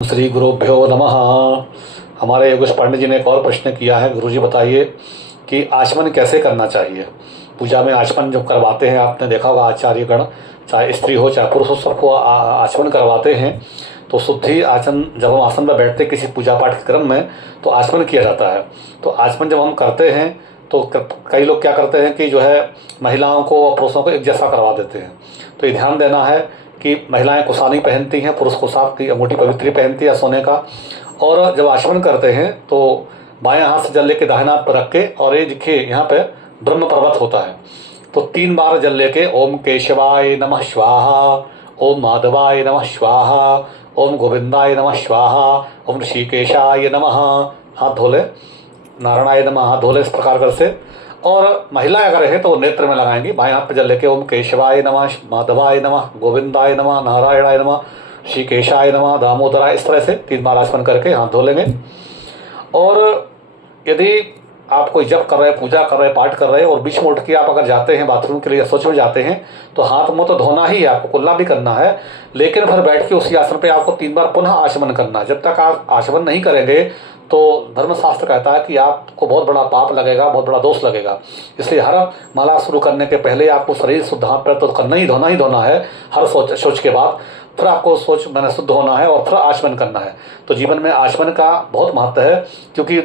श्री गुरुभ्यो नमः। हमारे योगेश पांडे जी ने एक और प्रश्न किया है, गुरुजी बताइए कि आचमन कैसे करना चाहिए। पूजा में आचमन जब करवाते हैं, आपने देखा होगा आचार्यगण चाहे स्त्री हो चाहे पुरुष हो सबको आचमन करवाते हैं। तो शुद्धि आचमन जब हम आसन पर बैठते किसी पूजा पाठ के क्रम में तो आचमन किया जाता है। तो आचमन जब हम करते हैं तो कई लोग क्या करते हैं कि जो है महिलाओं को और पुरुषों को एक जैसा करवा देते हैं। तो ये ध्यान देना है कि महिलाएं कुसानी पहनती हैं, पुरुष कुसाब की अंगूठी पवित्री पहनती है सोने का। और जब आचमन करते हैं तो बाएं हाथ से जल लेके दाहिने हाथ पर रख के, और ये देखिए यहाँ पे ब्रह्म पर्वत होता है तो 3 बार जल लेके ओम केशवाय नमः स्वाहा, ओम माधवाय नमः स्वाहा, ओम गोविंदाय नमः स्वाहा, ओम ऋषिकेशाय नमः हाथ धोले, नारायणाय नमः हाथ धोले, इस प्रकार कर से। और महिला अगर है तो वो नेत्र में लगाएंगी, बाएं हाथ पे जल लेके ओम केशवाय नमः, माधवाय नमः, गोविंदाय नमः, नारायणाय नमः, ऋषिकेशाय नमः, दामोदराय, इस तरह से 3 बार आचमन करके हाथ धो लेंगे। और यदि आप कोई जप कर रहे, पूजा कर रहे, पाठ कर रहे और बीच में उठ के आप अगर जाते हैं बाथरूम के लिए, शौच में जाते हैं तो हाथ मुंह तो धोना ही है, आपको कुल्ला भी करना है, लेकिन फिर बैठ के उसी आसन पे आपको 3 बार पुनः आचमन करना है। जब तक आप आचमन नहीं करेंगे तो धर्मशास्त्र कहता है कि आपको बहुत बड़ा पाप लगेगा, बहुत बड़ा दोष लगेगा। इसलिए हर माला शुरू करने के पहले आपको शरीर शुद्ध हाथ पैर तो करना ही धोना है हर शौच के बाद। फिर आपको सोच मैंने शुद्ध होना है और फिर आचमन करना है। तो जीवन में आचमन का बहुत महत्व है, क्योंकि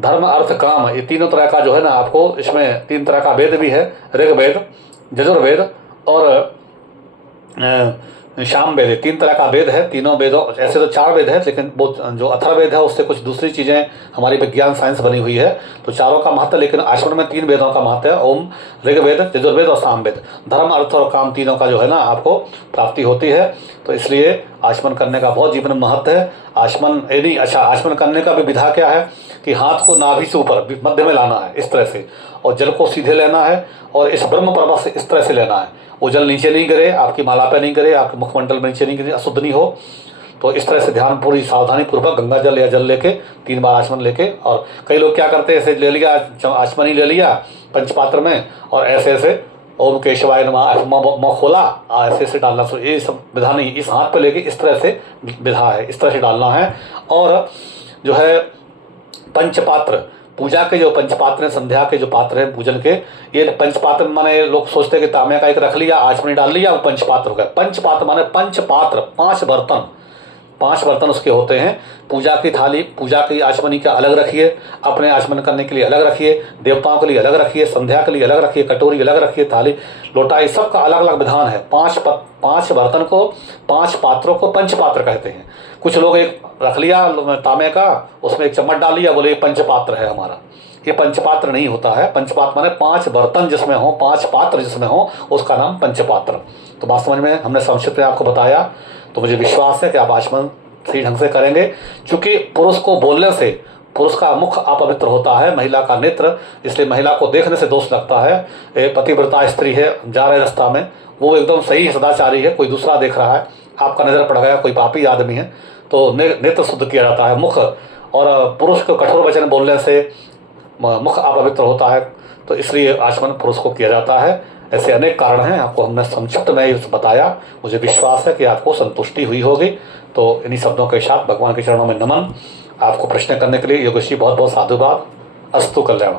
धर्म अर्थ काम ये तीनों तरह का जो है ना, आपको इसमें 3 तरह का वेद भी है, ऋग्वेद, यजुर्वेद और शाम वेद, 3 तरह का वेद है। तीनों वेदों, ऐसे तो 4 वेद है, लेकिन वो जो अथर्ववेद है उससे कुछ दूसरी चीज़ें हमारी विज्ञान साइंस बनी हुई है। तो चारों का महत्व, लेकिन आचमन में 3 वेदों का महत्व है, ओम, ऋग्वेद, यजुर्वेद और सामवेद। धर्म अर्थ और काम तीनों का जो है ना आपको प्राप्ति होती है। तो इसलिए आचमन करने का बहुत जीवन में महत्व है। आचमन यदि अच्छा, आचमन करने का भी विधा क्या है कि हाथ को नाभि से ऊपर मध्य में लाना है इस तरह से, और जल को सीधे लेना है और इस ब्रह्म पर्वत से इस तरह से लेना है। वो जल नीचे नहीं गिरे, आपकी माला पे नहीं गिरे, आपके मुखमंडल में नीचे नहीं गिरे, अशुद्ध नहीं हो। तो इस तरह से ध्यान पूरी सावधानी पूर्वक गंगा जल या जल लेके 3 बार आचमन लेके। और कई लोग क्या करते हैं, ऐसे ले लिया आचमन ही ले लिया पंचपात्र में और ऐसे ऐसे ओम केशवाय नमः मुँह खोला, ऐसे ऐसे डालना। तो ये सब विधा नहीं, इस हाथ पे लेके इस तरह से विधा है, इस तरह से डालना है। और जो है पंचपात्र, पूजा के जो पंचपात्र हैं, संध्या के जो पात्र हैं पूजन के, ये पंचपात्र माने लोग सोचते हैं कि तांबे का एक रख लिया, आचमनी डाल लिया, वो पंचपात्र हो गया। पंचपात्र माने पंचपात्र, 5 बर्तन, 5 बर्तन उसके होते हैं। पूजा की थाली, पूजा की आचमनी का अलग रखिए, अपने आचमन करने के लिए अलग रखिए, देवताओं के लिए अलग रखिए, संध्या के लिए अलग रखिए, कटोरी अलग रखिए, थाली, लोटा, ये सब का अलग अलग विधान है। 5 बर्तन को, 5 पात्रों को पंचपात्र कहते हैं। कुछ लोग एक रख लिया तांबे का, उसमें एक चम्मच डाल लिया, बोले ये पंचपात्र है हमारा। ये पंचपात्र नहीं होता है। पंचपात्र माने 5 बर्तन जिसमें हो, 5 पात्र जिसमें हो, उसका नाम पंचपात्र। तो बात समझ में, हमने संक्षिप्त में आपको बताया। तो मुझे विश्वास है कि आप आचमन सही ढंग से करेंगे, क्योंकि पुरुष को बोलने से पुरुष का मुख अपवित्र होता है, महिला का नेत्र, इसलिए महिला को देखने से दोष लगता है। एक पतिव्रता स्त्री है, जा रहे रास्ता में, वो एकदम सही सदाचारी है, कोई दूसरा देख रहा है, आपका नज़र पड़ गया, कोई पापी आदमी है, तो नेत्र शुद्ध किया जाता है मुख। और पुरुष को कठोर वचन बोलने से मुख अपवित्र होता है, तो इसलिए आचमन पुरुष को किया जाता है। ऐसे अनेक कारण हैं, आपको हमने संक्षिप्त में बताया। मुझे विश्वास है कि आपको संतुष्टि हुई होगी। तो इन्हीं शब्दों के साथ भगवान के चरणों में नमन। आपको प्रश्न करने के लिए योगेश जी बहुत बहुत साधुवाद। अस्तु कल्याण।